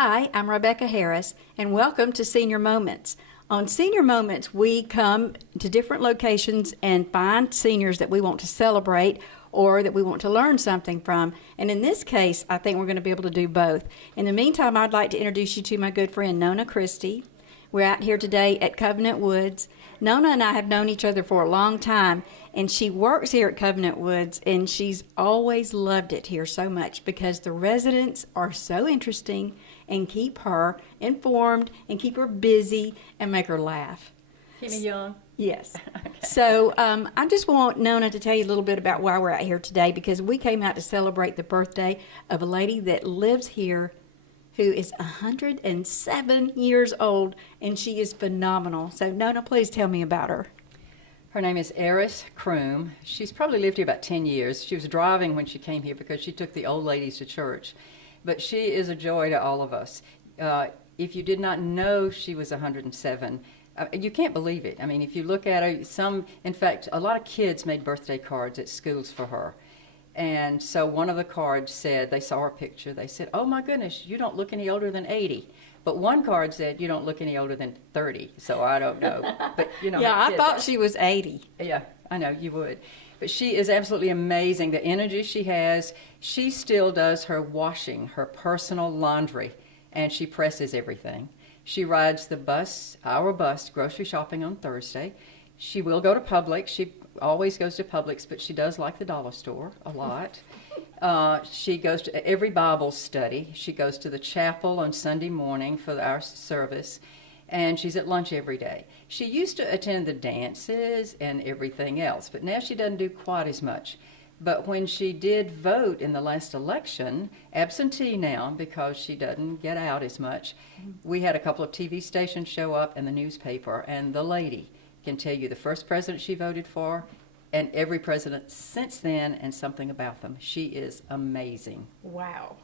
Hi, I'm Rebecca Harris, and welcome to Senior Moments. On Senior Moments, we come to different locations and find seniors that we want to celebrate or that we want to learn something from. And in this case, I think we're going to be able to do both. In the meantime, I'd like to introduce you to my good friend, Nona Christie. We're out here today at Covenant Woods. Nona and I have known each other for a long time, and she works here at Covenant Woods, and she's always loved it here so much because the residents are so interesting and keep her informed and keep her busy and make her laugh. Keep me young? Yes. Okay. So I just want Nona to tell you a little bit about why we're out here today, because we came out to celebrate the birthday of a lady that lives here who is 107 years old, and she is phenomenal. So Nona, please tell me about her. Her name is Erris Croom. She's probably lived here about 10 years. She was driving when she came here because she took the old ladies to church. But she is a joy to all of us. If you did not know she was 107, you can't believe it. I mean, if you look at her, in fact, a lot of kids made birthday cards at schools for her. And so one of the cards said, they saw her picture, they said, "Oh my goodness, you don't look any older than 80. But one card said, "You don't look any older than 30. So I don't know. But you know. Yeah, I thought she was 80. Yeah, I know, you would. But she is absolutely amazing. The energy she has, she still does her washing, her personal laundry, and she presses everything. She rides the bus, our bus, grocery shopping on Thursday. She will go to Publix. She always goes to Publix, but she does like the dollar store a lot. She goes to every Bible study. She goes to the chapel on Sunday morning for our service, and she's at lunch every day. She used to attend the dances and everything else, but now she doesn't do quite as much. But when she did vote in the last election, absentee now because she doesn't get out as much, we had a couple of TV stations show up and the newspaper, and the lady can tell you the first president she voted for and every president since then and something about them. She is amazing. Wow.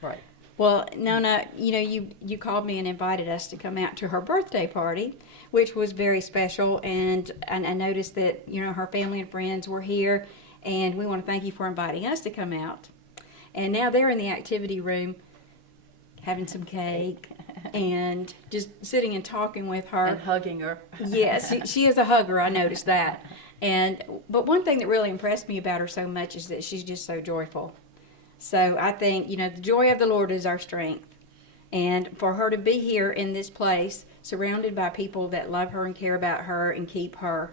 Right. Well, Nona, you called me and invited us to come out to her birthday party, which was very special, and I noticed that, her family and friends were here, and we want to thank you for inviting us to come out. And now they're in the activity room having some cake and just sitting and talking with her. And hugging her. Yes, she is a hugger, I noticed that. But one thing that really impressed me about her so much is that she's just so joyful. So I think, the joy of the Lord is our strength. And for her to be here in this place, surrounded by people that love her and care about her and keep her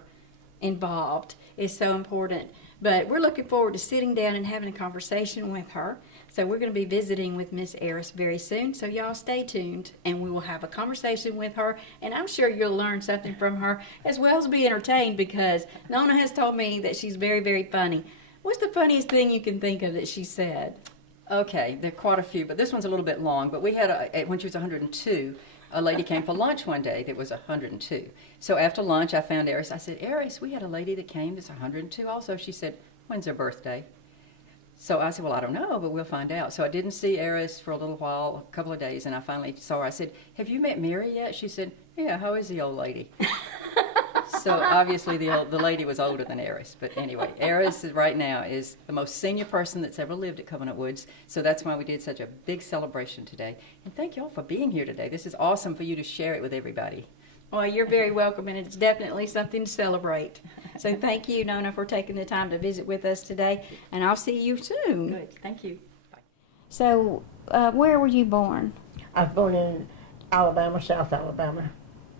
involved, is so important. But we're looking forward to sitting down and having a conversation with her. So we're going to be visiting with Miss Erris very soon. So y'all stay tuned, and we will have a conversation with her. And I'm sure you'll learn something from her, as well as be entertained, because Nona has told me that she's very, very funny. What's the funniest thing you can think of that she said? Okay, there are quite a few, but this one's a little bit long. But we had, when she was 102, a lady came for lunch one day that was 102. So after lunch, I found Erris. I said, "Erris, we had a lady that came that's 102 also." She said, "When's her birthday?" So I said, "Well, I don't know, but we'll find out." So I didn't see Erris for a little while, a couple of days, and I finally saw her. I said, "Have you met Mary yet?" She said, "Yeah, how is the old lady?" So obviously the lady was older than Erris. But anyway, Erris right now is the most senior person that's ever lived at Covenant Woods. So that's why we did such a big celebration today. And thank you all for being here today. This is awesome for you to share it with everybody. Well, you're very welcome, and it's definitely something to celebrate. So thank you, Nona, for taking the time to visit with us today, and I'll see you soon. Good. Thank you. Bye. So where were you born? I was born in Alabama, South Alabama,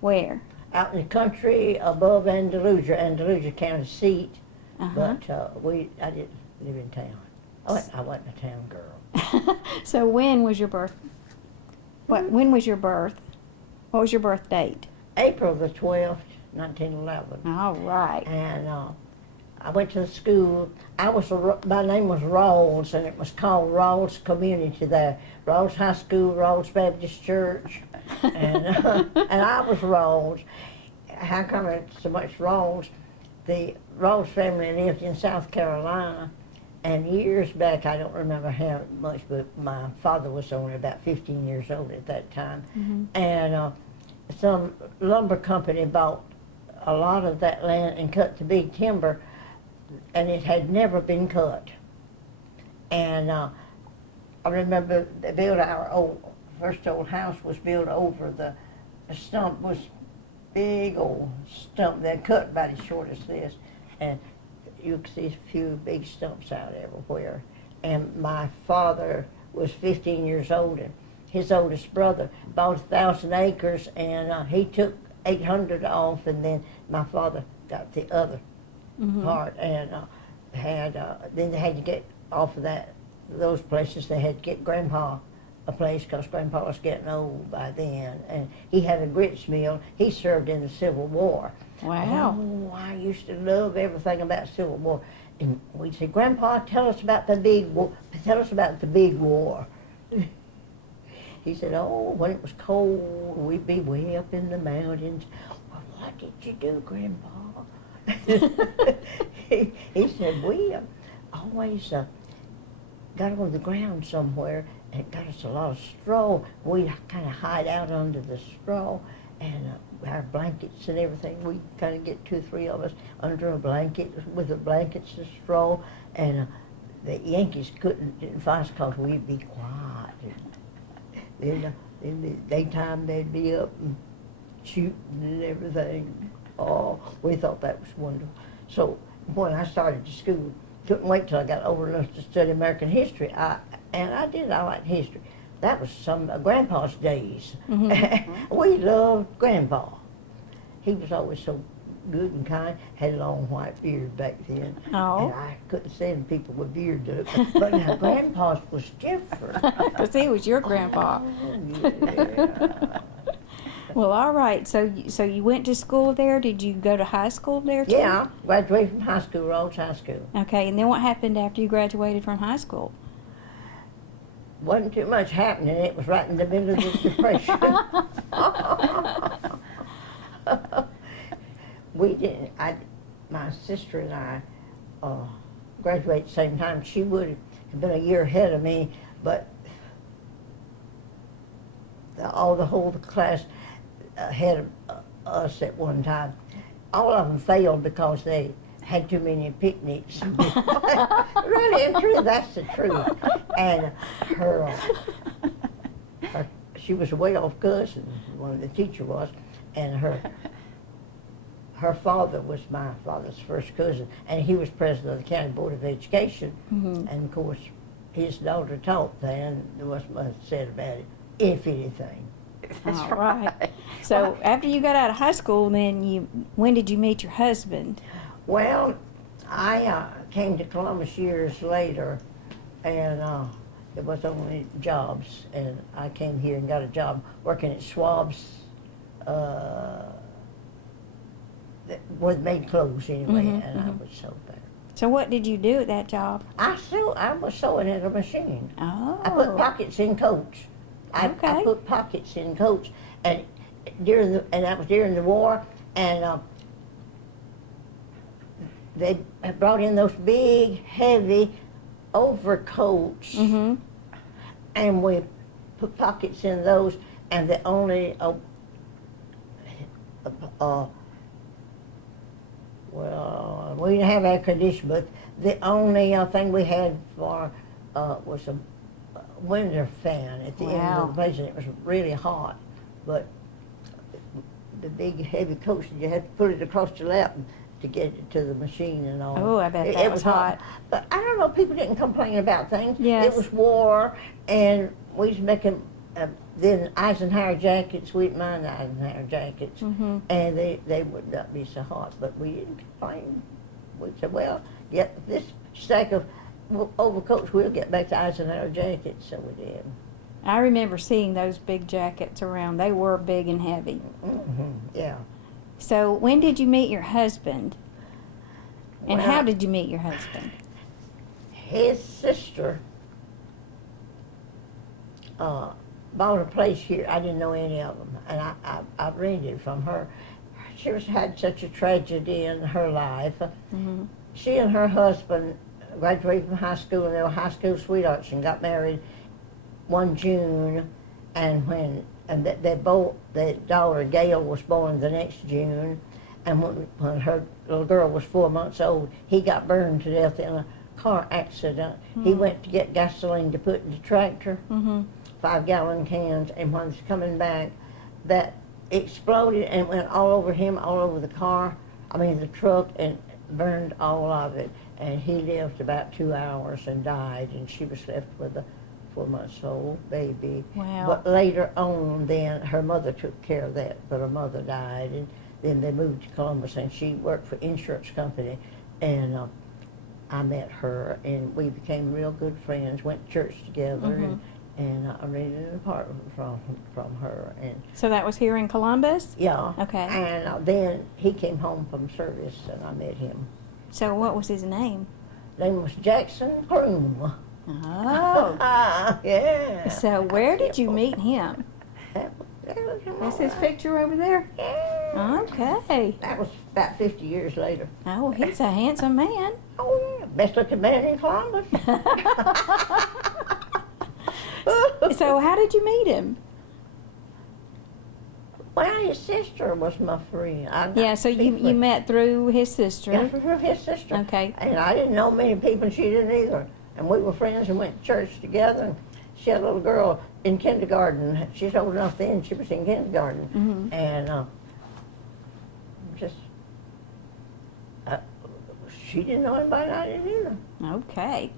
Where? out in the country above Andalusia County seat. Uh-huh. But I didn't live in town. I wasn't a town girl. So when was your birth? When was your birth? What was your birth date? April the 12th, 1911. All right. And I went to the school. My name was Rawls, and it was called Rawls Community there. Rawls High School, Rawls Baptist Church, and I was Rawls. How come it's so much Rawls? The Rawls family lived in South Carolina, and years back, I don't remember how much, but my father was only about 15 years old at that time, and some lumber company bought a lot of that land and cut the big timber, and it had never been cut. And I remember they built our old first old house was built over the stump was big old stump. They cut about as short as this, and you could see a few big stumps out everywhere. And my father was 15 years old, and his oldest brother bought 1,000 acres, and he took 800 off, and then my father got the other part, and then they had to get off of those places. They had to get Grandpa a place because Grandpa was getting old by then, and he had a grits mill. He served in the Civil War. Wow. Oh, I used to love everything about Civil War. And we'd say, Grandpa, tell us about the big war. Tell us about the big war. He said, oh, when it was cold, we'd be way up in the mountains. Well, what did you do, Grandpa? he said, we always got on the ground somewhere and got us a lot of straw. We'd kind of hide out under the straw, and our blankets and everything, we'd kind of get 2 or 3 of us under a blanket with the blankets and straw, and the Yankees didn't fight us because we'd be quiet. Then in the daytime they'd be up and shooting and everything. Oh, we thought that was wonderful. So when I started to school, couldn't wait till I got old enough to study American history. I liked history. That was some of Grandpa's days. We loved Grandpa. He was always so good and kind, had a long white beard back then. Oh. And I couldn't stand people with beards up. But now Grandpa's was different. Because he was your grandpa. Oh, yeah. Well, all right. So you went to school there. Did you go to high school there too? Yeah, graduated from high school, Rhodes High School. Okay, and then what happened after you graduated from high school? Wasn't too much happening. It was right in the middle of the Depression. My sister and I graduated at the same time. She would have been a year ahead of me, but the whole class ahead of us at one time, all of them failed because they had too many picnics. Really and true, that's the truth. And she was a way off cousin, one of the teacher was, and her father was my father's first cousin, and he was president of the County Board of Education. And of course, his daughter taught there, and there wasn't much said about it, if anything. All right. So after you got out of high school, then when did you meet your husband? Well, I came to Columbus years later, and it was only jobs, and I came here and got a job working at Schwab's, where they made clothes anyway, and I was sewed there. So what did you do at that job? I was sewing at a machine. Oh. I put pockets in coats. I put pockets in coats, and that was during the war, and they brought in those big, heavy overcoats, and we put pockets in those, and the only well, we didn't have air conditioning, but the only thing we had for was a window fan at the end of the place, and it was really hot. But the big heavy coats, you had to put it across your lap to get it to the machine and all. Oh, I bet that was hot. But I don't know, people didn't complain about things. Yes. It was war, and we was making then Eisenhower jackets. We'd mind Eisenhower jackets, and they would not be so hot, but we didn't complain. We said, well, get this stack of overcoats, we'll get back to Eisenhower jackets, so we did. I remember seeing those big jackets around. They were big and heavy. Yeah. So when did you meet your husband? And Well, how did you meet your husband? His sister bought a place here. I didn't know any of them, and I rented it from her. She had such a tragedy in her life. She and her husband graduated from high school, and they were high school sweethearts, and got married one June, and their daughter Gail was born the next June, and when her little girl was 4 months old, he got burned to death in a car accident. He went to get gasoline to put in the tractor, 5-gallon cans, and when it's coming back, that exploded and went all over him, all over the car, the truck, and burned all of it. And he lived about 2 hours and died, and she was left with a 4-month-old baby. Wow. But later on, then, her mother took care of that, but her mother died, and then they moved to Columbus, and she worked for insurance company, and I met her, and we became real good friends, went to church together, and I rented an apartment from her. And So that was here in Columbus? yeah. Okay. And then he came home from service, and I met him. So what was his name? His name was Jackson Croom. Oh. Yeah. So where did you meet him? That was That's his picture over there? Yeah. Okay. That was about 50 years later. Oh, he's a handsome man. Oh, yeah. Best looking man in Columbus. So how did you meet him? Well, his sister was my friend. Yeah, so you met through his sister. Yeah, through his sister. Okay. And I didn't know many people, and she didn't either. And we were friends and went to church together. And she had a little girl in kindergarten. She's old enough then, she was in kindergarten. And she didn't know anybody, and I didn't either. Okay.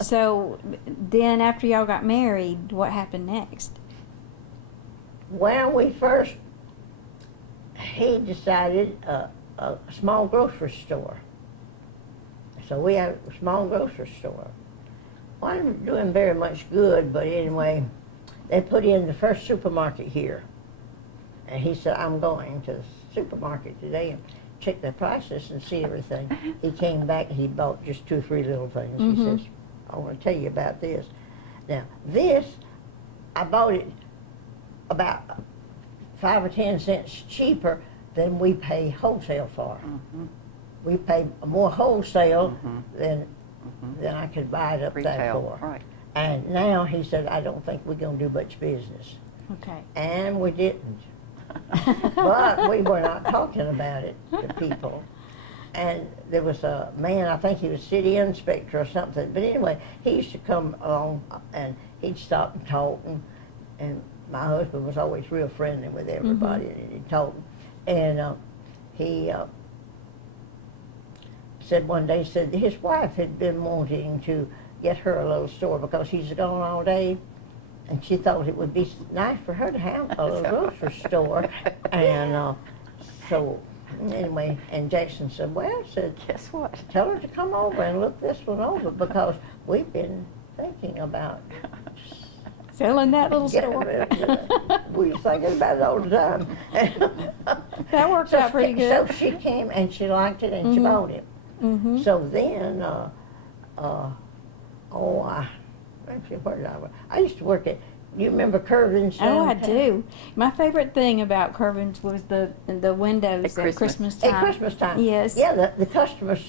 So then after y'all got married, what happened next? Well, he decided a small grocery store. So we had a small grocery store. Wasn't doing very much good, but anyway, they put in the first supermarket here. And he said, I'm going to the supermarket today and check the prices and see everything. He came back and he bought just 2 or 3 little things. He says, I want to tell you about this. Now, this, I bought it about 5 or 10 cents cheaper than we pay wholesale for. We pay more wholesale than I could buy it up there for. Right. And now he said, I don't think we're going to do much business. Okay. And we didn't. But we were not talking about it to people. And there was a man, I think he was city inspector or something, but anyway, he used to come along and he'd stop and talk, and my husband was always real friendly with everybody, and he'd talk. And he said one day, said his wife had been wanting to get her a little store because he's gone all day, and she thought it would be nice for her to have a little grocery store. And so anyway, and Jackson said, well, Guess what? tell her to come over and look this one over because we've been thinking about Selling that little getting store. rid of it. We was thinking about it all the time. That worked out pretty good. So she came and she liked it and she bought it. So then, where did I used to work at, you remember Curvin's? Oh, I do. My favorite thing about Curvin's was the windows at Christmas time. At Christmas time. Yes. Yeah, the customers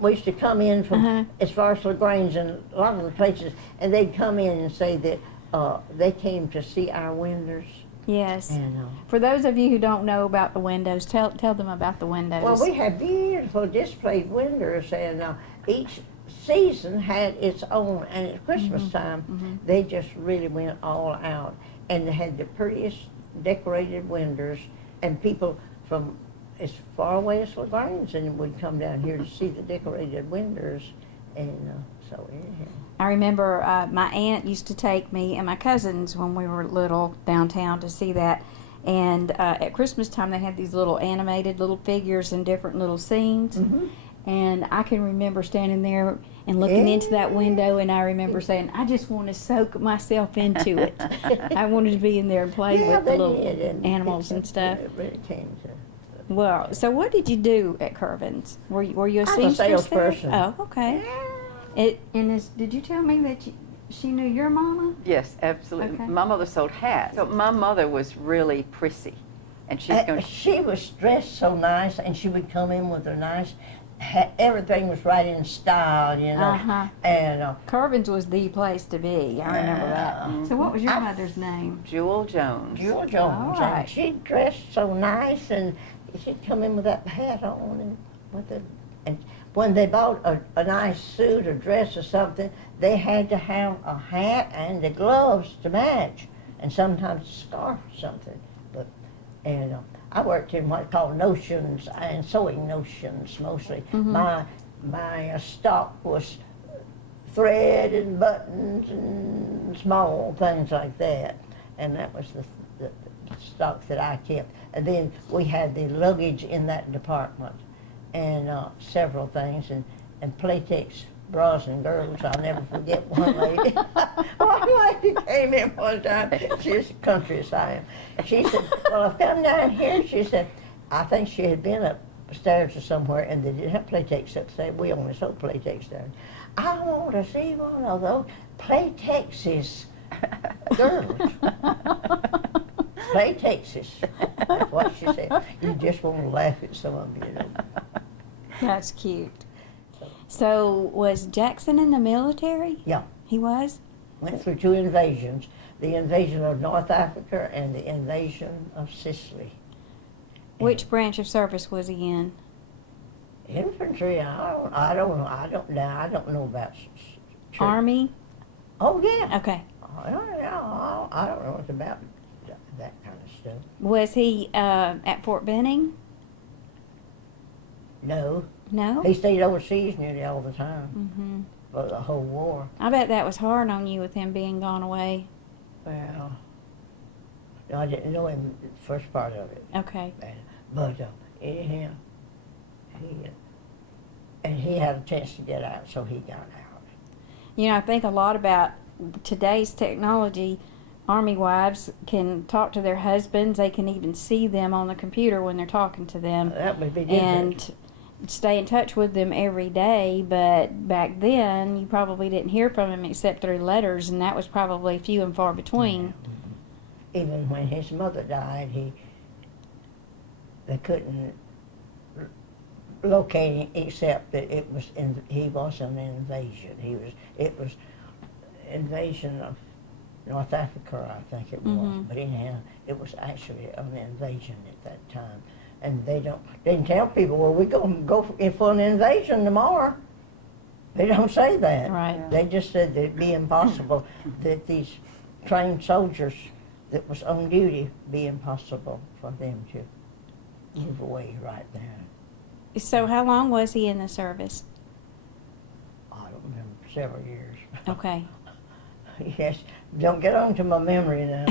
we used to come in from as far as LaGrange and a lot of the places, and they'd come in and say that they came to see our windows. Yes. And, For those of you who don't know about the windows, tell them about the windows. well, we have beautiful displayed windows, and each season had its own, and at Christmas time, they just really went all out. And they had the prettiest decorated windows, and people from as far away as LaGrange and would come down here to see the decorated windows. And so anyhow. I remember my aunt used to take me and my cousins when we were little downtown to see that. And at Christmas time, they had these little animated little figures and different little scenes. And I can remember standing there and looking into that window, and I remember saying, I just want to soak myself into it. I wanted to be in there and play with the little animals and stuff. It really came to. Well, so what did you do at Curvin's? Were you a I was a seamstress there? salesperson. Oh, okay. Did you tell me that she knew your mama? Yes, absolutely. Okay. My mother sold hats. So my mother was really prissy, and she's going to... She was dressed so nice, and she would come in with her nice, everything was right in style, you know. And Curvin's was the place to be. I remember that. So what was your mother's name? Jewel Jones. Jewel Jones, All right. and she dressed so nice, and she'd come in with that hat on, and with it. And when they bought a nice suit or dress or something, they had to have a hat and the gloves to match, and sometimes a scarf or something. But I worked in what's called notions and sewing notions mostly. My stock was thread and buttons and small things like that, and that was the stock that I kept. And then we had the luggage in that department, and several things, and Playtex bras and girdles. I'll never forget one lady. One lady came in one time. She's country as I am. She said, "Well, I've come down here." She said, I think she had been upstairs or somewhere, and they didn't have Playtex upstairs. We only sold Playtex down. "I want to see one of those Playtexes girdles." Playtexes. That's what she said. You just want to laugh at some of them, you know. That's cute. So was Jackson in the military? Yeah. He was? Went through 2 invasions, the invasion of North Africa and the invasion of Sicily. Which branch of service was he in? Infantry, I don't know about church. Army? Oh, yeah. Okay. I don't know much about that kind of stuff. Was he at Fort Benning? No. No? He stayed overseas nearly all the time Mm-hmm. for the whole war. I bet that was hard on you with him being gone away. Well, I didn't know him the first part of it. Okay. But anyhow, he had a chance to get out, so he got out. You know, I think a lot about today's technology. Army wives can talk to their husbands. They can even see them on the computer when they're talking to them. That would be different. And stay in touch with them every day. But back then, you probably didn't hear from him except through letters, and that was probably few and far between. Yeah. Even when his mother died, they couldn't locate him except that he was an invasion. It was invasion of North Africa, I think it was. Mm-hmm. But anyhow, it was actually an invasion at that time. And they didn't tell people, well, we're going to go in for an invasion tomorrow. They don't say that. Right. They just said that it'd be impossible that these trained soldiers that was on duty be impossible for them to move away right there. So how long was he in the service? I don't remember, several years. Okay. Yes, don't get on to my memory now.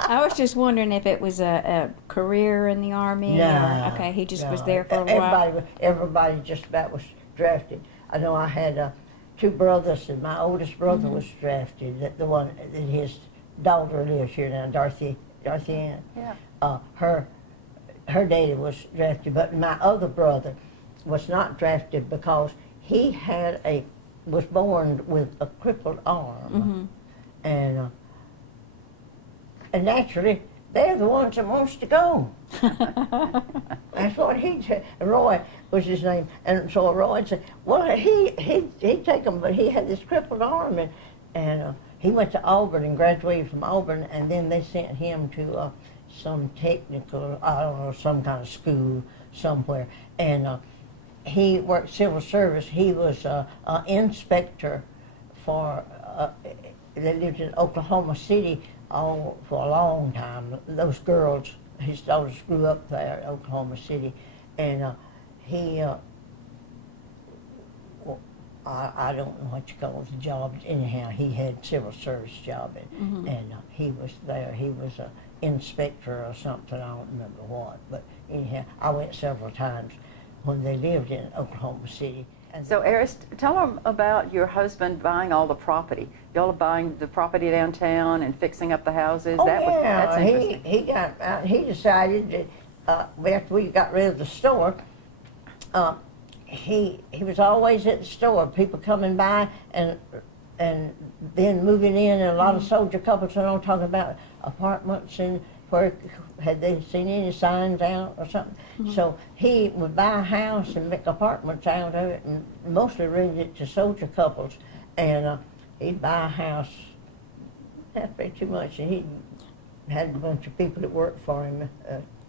I was just wondering if it was a career in the Army. No, Or, okay, he just no. was there for a while. Everybody just about was drafted. I know I had 2 brothers, and my oldest brother was drafted. The one that his daughter lives here now, Dorothy Ann. Yeah. Her daddy was drafted, but my other brother was not drafted because he was born with a crippled arm, and naturally they're the ones that wants to go. That's what he said. Roy was his name, and so Roy said, "Well, he'd take him, but he had this crippled arm, and he went to Auburn and graduated from Auburn, and then they sent him to some technical, I don't know, some kind of school somewhere, and he worked civil service. He was an inspector for, they lived in Oklahoma City for a long time. Those girls, his daughters grew up there in Oklahoma City, and I don't know what you call the job. Anyhow, he had civil service job, and he was there. He was an inspector or something. I don't remember what, but anyhow, I went several times when they lived in Oklahoma City. And So, Erris, tell them about your husband buying all the property. Y'all are buying the property downtown and fixing up the houses. Oh, That's interesting. he got out. He decided that after we got rid of the store, he was always at the store. People coming by and then moving in, and a lot of soldier couples. And I'm talking about apartments and where had they seen any signs out or something. So he would buy a house and make apartments out of it, and mostly rented it to soldier couples. And he'd buy a house. That'd be too much. And he had a bunch of people that worked for him,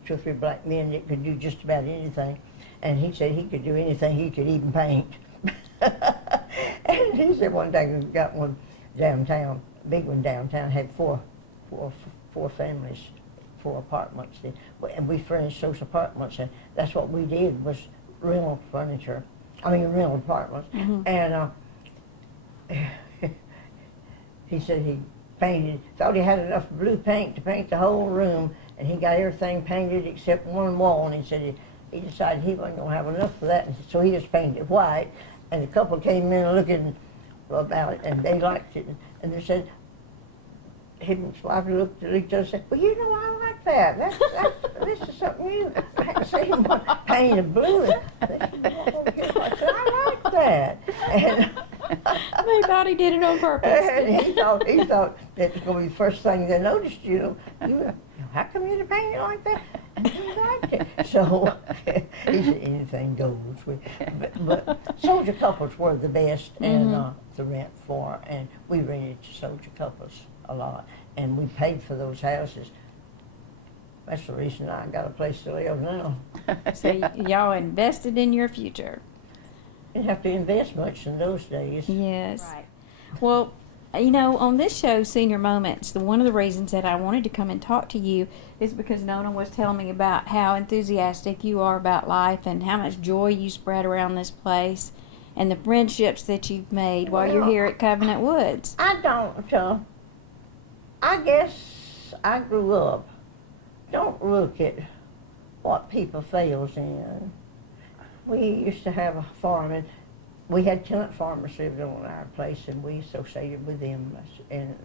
2 or 3 black men that could do just about anything. and he said he could do anything. He could even paint. And he said one day we got one downtown, a big one downtown, had four families, 4 apartments, and we furnished those apartments, and that's what we did was rental furniture. I mean rental apartments, and he said he painted, thought he had enough blue paint to paint the whole room, and he got everything painted except one wall, and he said he decided he wasn't going to have enough for that, and so he just painted it white, and the couple came in looking about it, and they liked it, and they said, him and his wife looked at each other and said, well, you know, I like that. This is something new. I hadn't seen one painted blue. And I said, I like that. And They thought he did it on purpose. and he thought that was going to be the first thing they noticed, you know. How come you didn't paint it like that? And he liked it. So he said, anything goes. But soldier couples were the best and to rent for, and we rented to soldier couples a lot, and we paid for those houses. That's the reason I got a place to live now. So y'all invested in your future. Didn't have to invest much in those days. Yes. Right. Well, you know, on this show, Senior Moments, one of the reasons that I wanted to come and talk to you is because Nona was telling me about how enthusiastic you are about life and how much joy you spread around this place and the friendships that you've made while you're here at Covenant Woods. I guess I grew up. Don't look at what people fails in. We used to have a farm, and we had tenant farmers living on our place, and we associated with them. And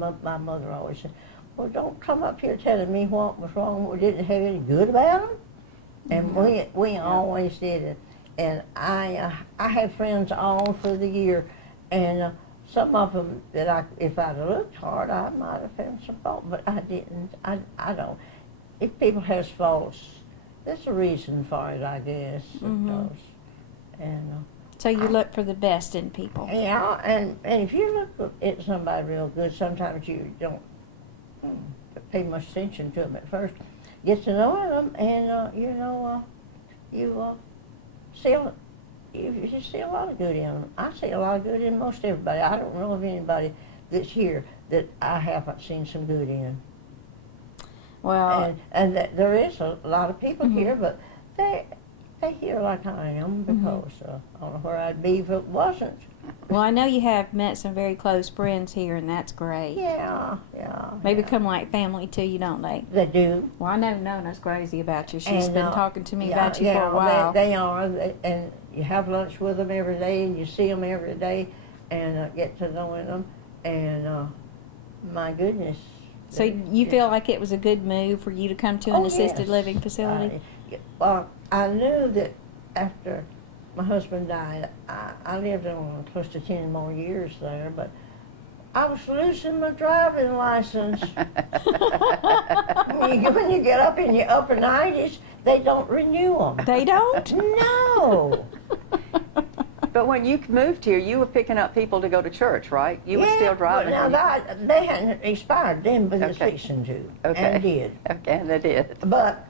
my mother always said, well, don't come up here telling me what was wrong. We didn't have any good about them. And we always did it. And I had friends all through the year, and some of them that if I'd have looked hard, I might have found some fault, but I didn't. I don't. If people has faults, there's a reason for it, I guess. And so you look for the best in people. Yeah, and if you look at somebody real good, sometimes you don't pay much attention to them at first. Get to know them, and you see a lot of good in them. I see a lot of good in most everybody. I don't know of anybody that's here that I haven't seen some good in. Well, and there is a lot of people here, but they here like I am because I don't know where I'd be if it wasn't. Well, I know you have met some very close friends here, and that's great. Yeah. They become like family to you, don't they? They do. Well, I know Nona's crazy about you. She's been talking to me about you for a while. while. They are, and you have lunch with them every day, and you see them every day, and get to know them, and my goodness. So you feel like it was a good move for you to come to an assisted living facility? I knew that after my husband died, I lived on close to 10 more years there, but I was losing my driving license. when you get up in your upper 90s, they don't renew them. They don't? No. But when you moved here, you were picking up people to go to church, right? You were still driving. Well, now they hadn't expired then, but it's fixing to, and did. Okay, and they did. But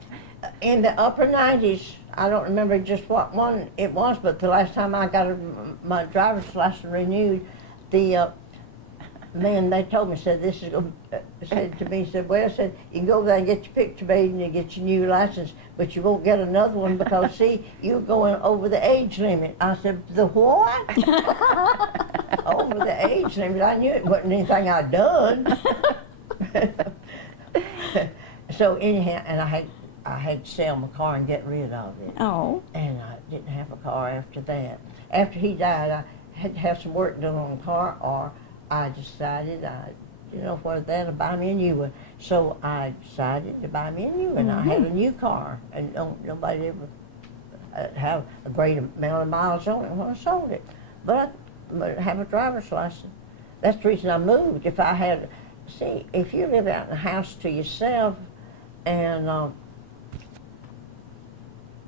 in the upper 90s, I don't remember just what one it was, but the last time I got my driver's license renewed, the man, they told me, said, this is, said to me, said, well, said, you can go there and get your picture made and you get your new license, but you won't get another one because, see, you're going over the age limit. I said, the what? Over the age limit. I knew it wasn't anything I'd done. So anyhow, and I had to sell my car and get rid of it. Oh. And I didn't have a car after that. After he died, I had to have some work done on the car, or I decided I didn't know whether that'll buy me a new one. So I decided to buy me a new one. I had a new car, and nobody ever have a great amount of miles on it when I sold it. But I have a driver's license. That's the reason I moved. If I had, see, if you live out in a house to yourself, and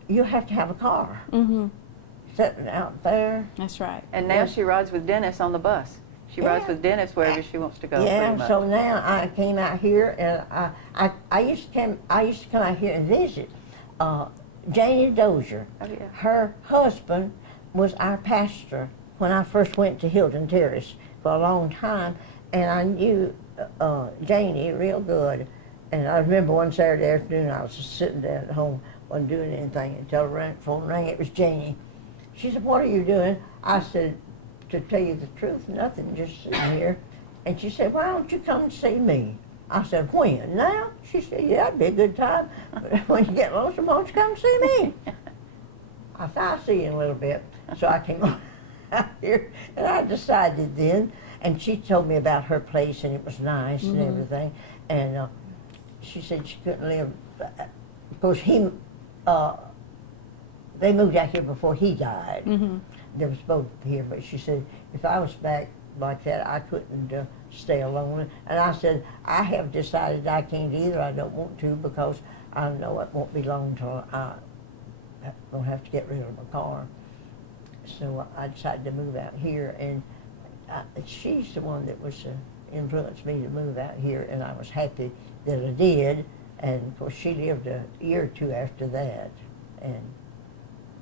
you have to have a car. Sitting out there. That's right. And now she rides with Dennis on the bus. She rides with Dennis wherever she wants to go. Yeah, so now I came out here, and I used to come out here and visit Janie Dozier. Oh, yeah. Her husband was our pastor when I first went to Hilton Terrace for a long time, and I knew Janie real good. And I remember one Saturday afternoon, I was just sitting down at home, wasn't doing anything, until the phone rang. It was Janie. She said, "What are you doing?" I said, "To tell you the truth, nothing, just sitting here." And she said, "Why don't you come and see me?" I said, "When? Now?" She said, "Yeah, that'd be a good time. But when you get lonesome, why don't you come see me?" I said, "I'll see you in a little bit." So I came out here, and I decided then, and she told me about her place, and it was nice and everything. And she said she couldn't live. Of course, they moved out here before he died. They was both here, but she said, if I was back like that, I couldn't stay alone. And I said, I have decided I can't either. I don't want to, because I know it won't be long till I'm going to have to get rid of my car. So I decided to move out here, and she's the one that was influenced me to move out here, and I was happy that I did. And of course, she lived a year or two after that, and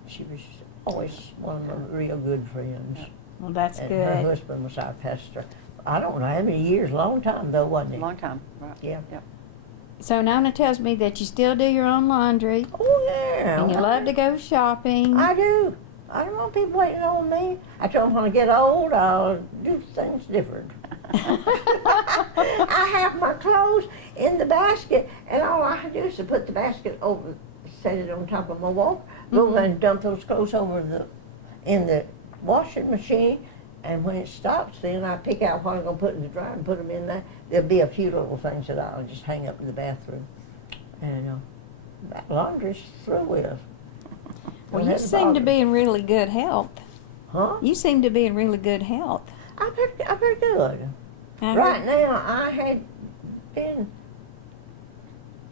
she was always one of my real good friends. Well, that's and good. Her husband was our pastor. I don't know how many years, long time though, wasn't it? Long time, right? Yeah. Yep. So Nona tells me that you still do your own laundry, Oh yeah. and you love to go shopping. I do. I don't want people waiting on me. I told them when I get old, I'll do things different. I have my clothes in the basket, and all I do is to put the basket over, set it on top of my wall, go and dump those clothes in the washing machine, and when it stops, then I pick out what I'm going to put in the dryer and put them in there. There'll be a few little things that I'll just hang up in the bathroom. And laundry's through with. Well, you seem to be in really good health. Huh? You seem to be in really good health. I'm pretty good. I Right heard- now, I had been,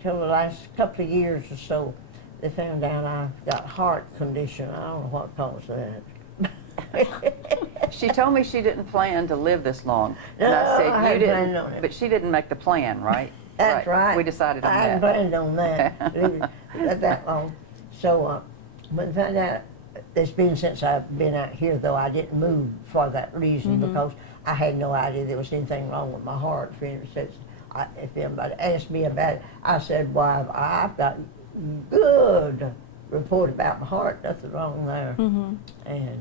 till the last couple of years or so, they found out I've got heart condition. I don't know what caused that. She told me she didn't plan to live this long. No, And I said, I you hadn't didn't, planned on it. but she didn't make the plan, right? That's right. We decided on I hadn't that. planned on that that long. So when they found out, it's been since I've been out here, though I didn't move for that reason, because I had no idea there was anything wrong with my heart. For instance, if anybody asked me about it, I said, "Well, I've got good report about my heart, nothing wrong there." And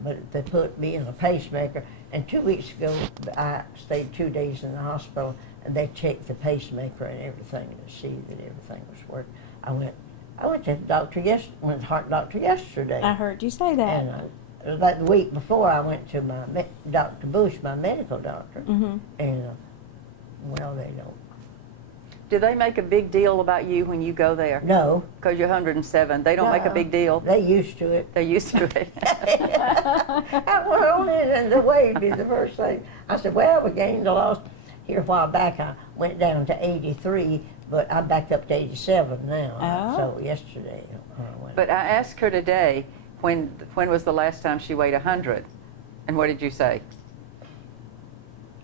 but they put me in a pacemaker, and 2 weeks ago I stayed 2 days in the hospital, and they checked the pacemaker and everything to see that everything was working. I went to the doctor went to heart doctor yesterday. I heard you say that. And that the week before, I went to my Dr. Bush, my medical doctor, and well, they don't. Do they make a big deal about you when you go there? No. Because you're 107. They don't make a No. big deal. They used to it. They're used to it. I went on in and the waved me the first thing. I said, "Well, we gained a loss." Here a while back, I went down to 83, but I'm back up to 87 now. Oh. So yesterday, I went. But I asked her today, when was the last time she weighed 100? And what did you say?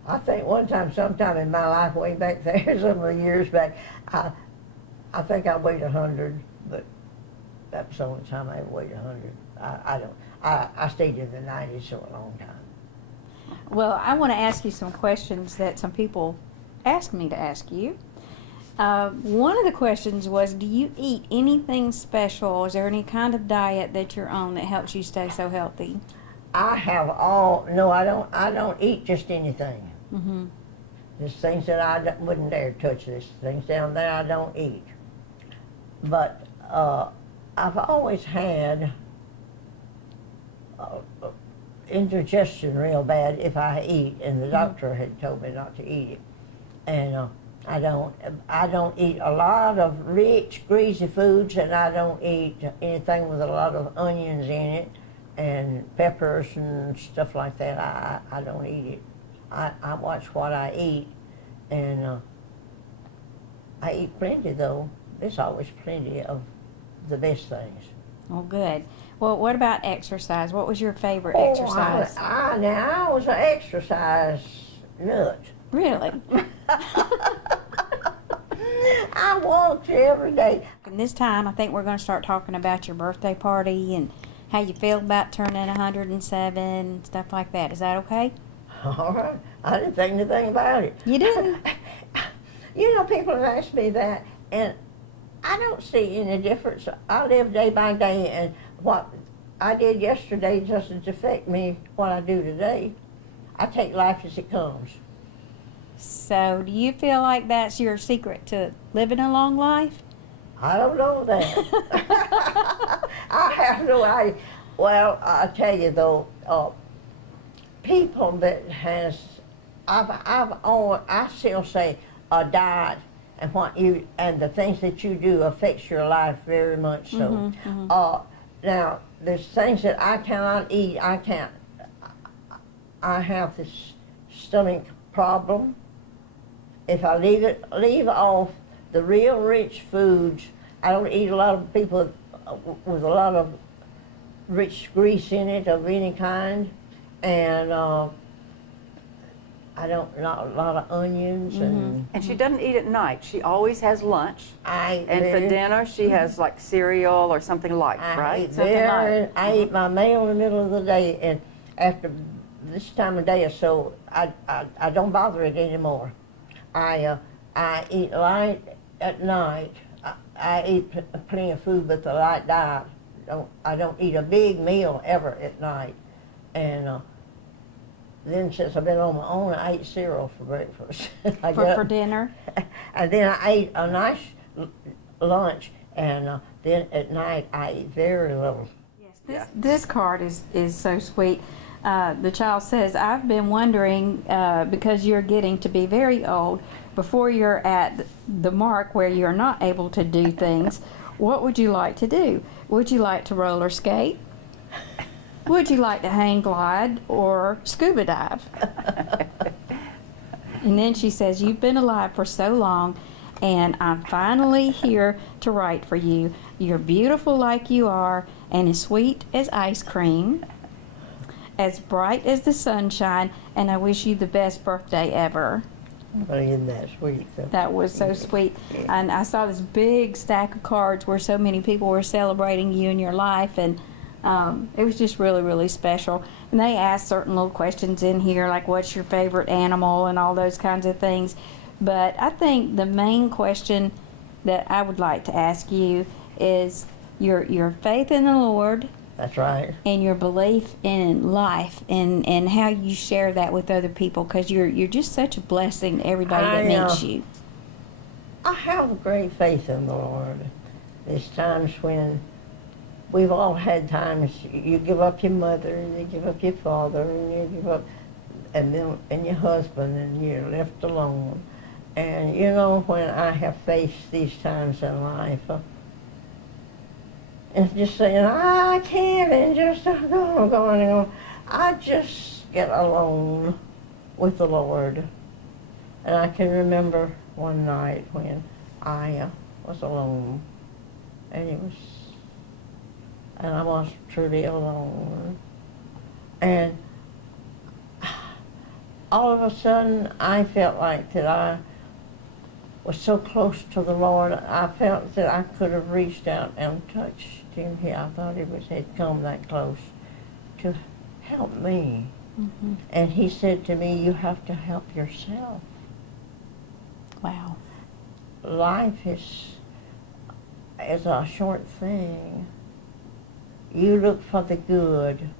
I think sometime in my life, way back there, some of the years back, I think I weighed 100, but that was the only time I ever weighed 100. I stayed in the 90s for a long time. Well, I want to ask you some questions that some people asked me to ask you. One of the questions was, do you eat anything special? Is there any kind of diet that you're on that helps you stay so healthy? No, I don't eat just anything. There's things that I wouldn't dare touch. There's things down there I don't eat. But I've always had indigestion real bad if I eat, and the doctor had told me not to eat it. And I don't eat a lot of rich, greasy foods, and I don't eat anything with a lot of onions in it and peppers and stuff like that. I don't eat it. I watch what I eat, and I eat plenty, though. There's always plenty of the best things. Oh, good. Well, what about exercise? What was your favorite exercise? I was an exercise nut. Really? I I want to every day. And this time, I think we're going to start talking about your birthday party and how you feel about turning 107 and stuff like that. Is that okay? All right. I didn't think anything about it. You didn't? You know, people have asked me that, and I don't see any difference. I live day by day, and what I did yesterday doesn't affect me what I do today. I take life as it comes. So, do you feel like that's your secret to living a long life? I don't know that. I have no idea. Well, I tell you though, people that has, I still say a diet and what you and the things that you do affects your life very much so. Now, there's things that I cannot eat. I have this stomach problem. If I leave off the real rich foods, I don't eat a lot of people with a lot of rich grease in it of any kind, and I don't not a lot of onions And she doesn't eat at night. She always has lunch. and For dinner, she has like cereal or something light, right? I eat my meal in the middle of the day, and after this time of day or so, I don't bother it anymore. I eat light at night. I eat plenty of food, but the light diet. I don't eat a big meal ever at night. And then since I've been on my own, I ate cereal for breakfast. For dinner? And then I ate a nice lunch, and then at night I eat very little. Yes, this card is so sweet. The child says, I've been wondering, because you're getting to be very old, before you're at the mark where you're not able to do things, what would you like to do? Would you like to roller skate? Would you like to hang glide or scuba dive? And then she says, you've been alive for so long, and I'm finally here to write for you. You're beautiful like you are, and as sweet as ice cream, as bright as the sunshine, and I wish you the best birthday ever. Well, isn't that sweet? That was so sweet. And I saw this big stack of cards where so many people were celebrating you in your life, and it was just really, really special. And they asked certain little questions in here, like what's your favorite animal and all those kinds of things. But I think the main question that I would like to ask you is your faith in the Lord. That's right. And your belief in life, and how you share that with other people, because you're just such a blessing to everybody that meets you. I have great faith in the Lord. There's times when we've all had times you give up your mother, and you give up your father, and you give up and your husband, and you're left alone. And you know, when I have faced these times in life, and just saying, I can't, and just going, I just get alone with the Lord. And I can remember one night when I was alone, and I was truly alone. And all of a sudden, I felt like that I was so close to the Lord. I felt that I could have reached out and touched him here. I thought had come that close to help me. And he said to me, you have to help yourself. Wow. Life is a short thing. You look for the good,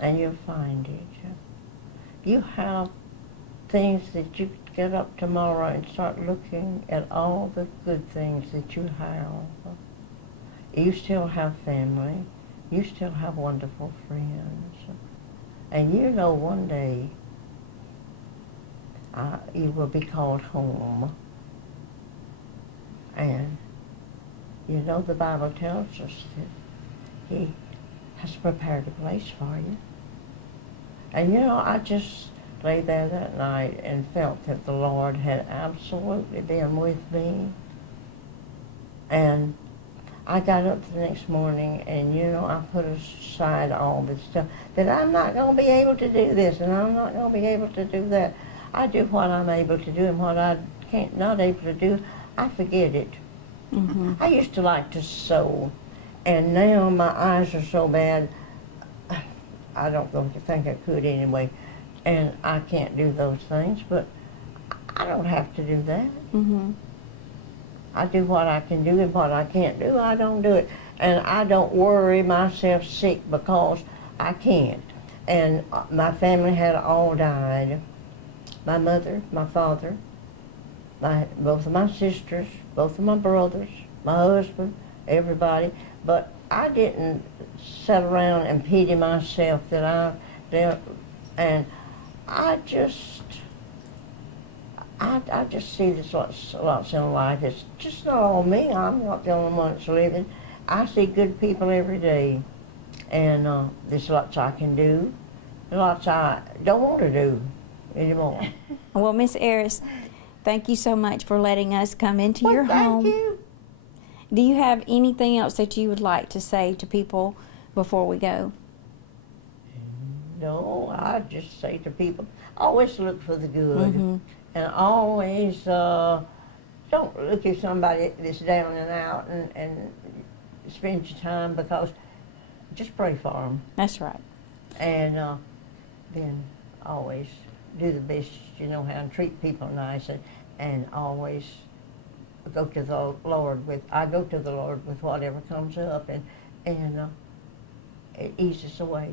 and you'll find it. You have things that you get up tomorrow and start looking at all the good things that you have. You still have family. You still have wonderful friends. And you know one day you will be called home. And you know the Bible tells us that he has prepared a place for you. And you know, I just lay there that night and felt that the Lord had absolutely been with me. And I got up the next morning, and you know, I put aside all this stuff, that I'm not going to be able to do this, and I'm not going to be able to do that. I do what I'm able to do, and what I not able to do, I forget it. I used to like to sew, and now my eyes are so bad, I don't think I could anyway, and I can't do those things, but I don't have to do that. I do what I can do, and what I can't do, I don't do it. And I don't worry myself sick because I can't. And my family had all died. My mother, my father, both of my sisters, both of my brothers, my husband, everybody. But I didn't sit around and pity myself that I did, and I just see this lots in life. It's just not all me. I'm not the only one that's living. I see good people every day, and there's lots I can do, lots I don't want to do anymore. Well, Miss Erris, thank you so much for letting us come into your Thank home. you. Do you have anything else that you would like to say to people before we go? No, I just say to people, always look for the good, and always don't look at somebody that's down and out and spend your time, because just pray for them. That's right. And then always do the best you know how, and treat people nice, and always go to the Lord with, I go to the Lord with whatever comes up, and it eases away.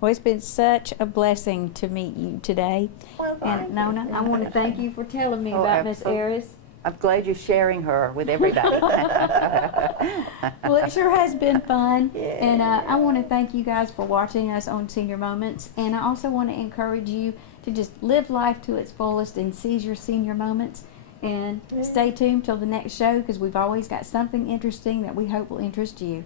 Well, it's been such a blessing to meet you today. Well, And Nona, I want to thank you for telling me Oh, about Miss absolutely. Erris. I'm glad you're sharing her with everybody. Well, it sure has been fun. And I want to thank you guys for watching us on Senior Moments. And I also want to encourage you to just live life to its fullest and seize your senior moments. And stay tuned till the next show, because we've always got something interesting that we hope will interest you.